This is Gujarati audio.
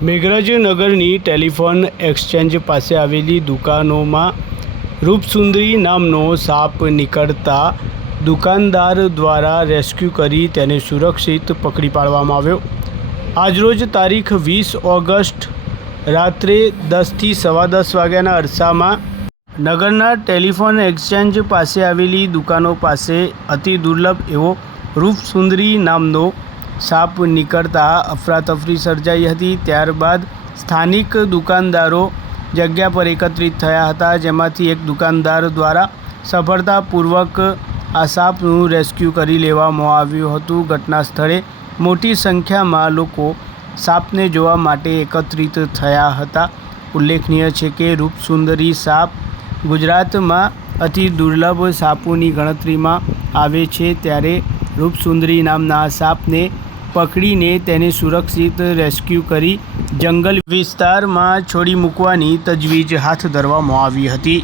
મેઘરજનગરની ટેલિફોન એક્સચેન્જ પાસે આવેલી દુકાનોમાં રૂપસુંદરી નામનો સાપ નીકળતા દુકાનદાર દ્વારા રેસ્ક્યુ કરી તેને સુરક્ષિત પકડી પાડવામાં આવ્યો. આજરોજ તારીખ વીસ ઓગસ્ટ રાત્રે દસથી સવા દસ વાગ્યાના અરસામાં નગરના ટેલિફોન એક્સચેન્જ પાસે આવેલી દુકાનો પાસે અતિ દુર્લભ એવો રૂપસુંદરી નામનો સાપ નીકળતા અફરાતફરી સર્જાઈ હતી. ત્યારબાદ સ્થાનિક દુકાનદારો જગ્યા પર એકત્રિત થયા હતા, જેમાંથી એક દુકાનદાર દ્વારા સફળતાપૂર્વક આ સાપનું રેસ્ક્યુ કરી લેવામાં આવ્યું હતું. ઘટના સ્થળે મોટી સંખ્યામાં લોકો સાપને જોવા માટે એકત્રિત થયા હતા. ઉલ્લેખનીય છે કે રૂપસુંદરી સાપ ગુજરાતમાં અતિ દુર્લભ સાપોની ગણતરીમાં આવે છે. ત્યારે રૂપસુંદરી નામના સાપને પકડીને તેને સુરક્ષિત રેસ્ક્યુ કરી જંગલ વિસ્તારમાં છોડી મૂકવાની તજવીજ હાથ ધરવામાં આવી હતી.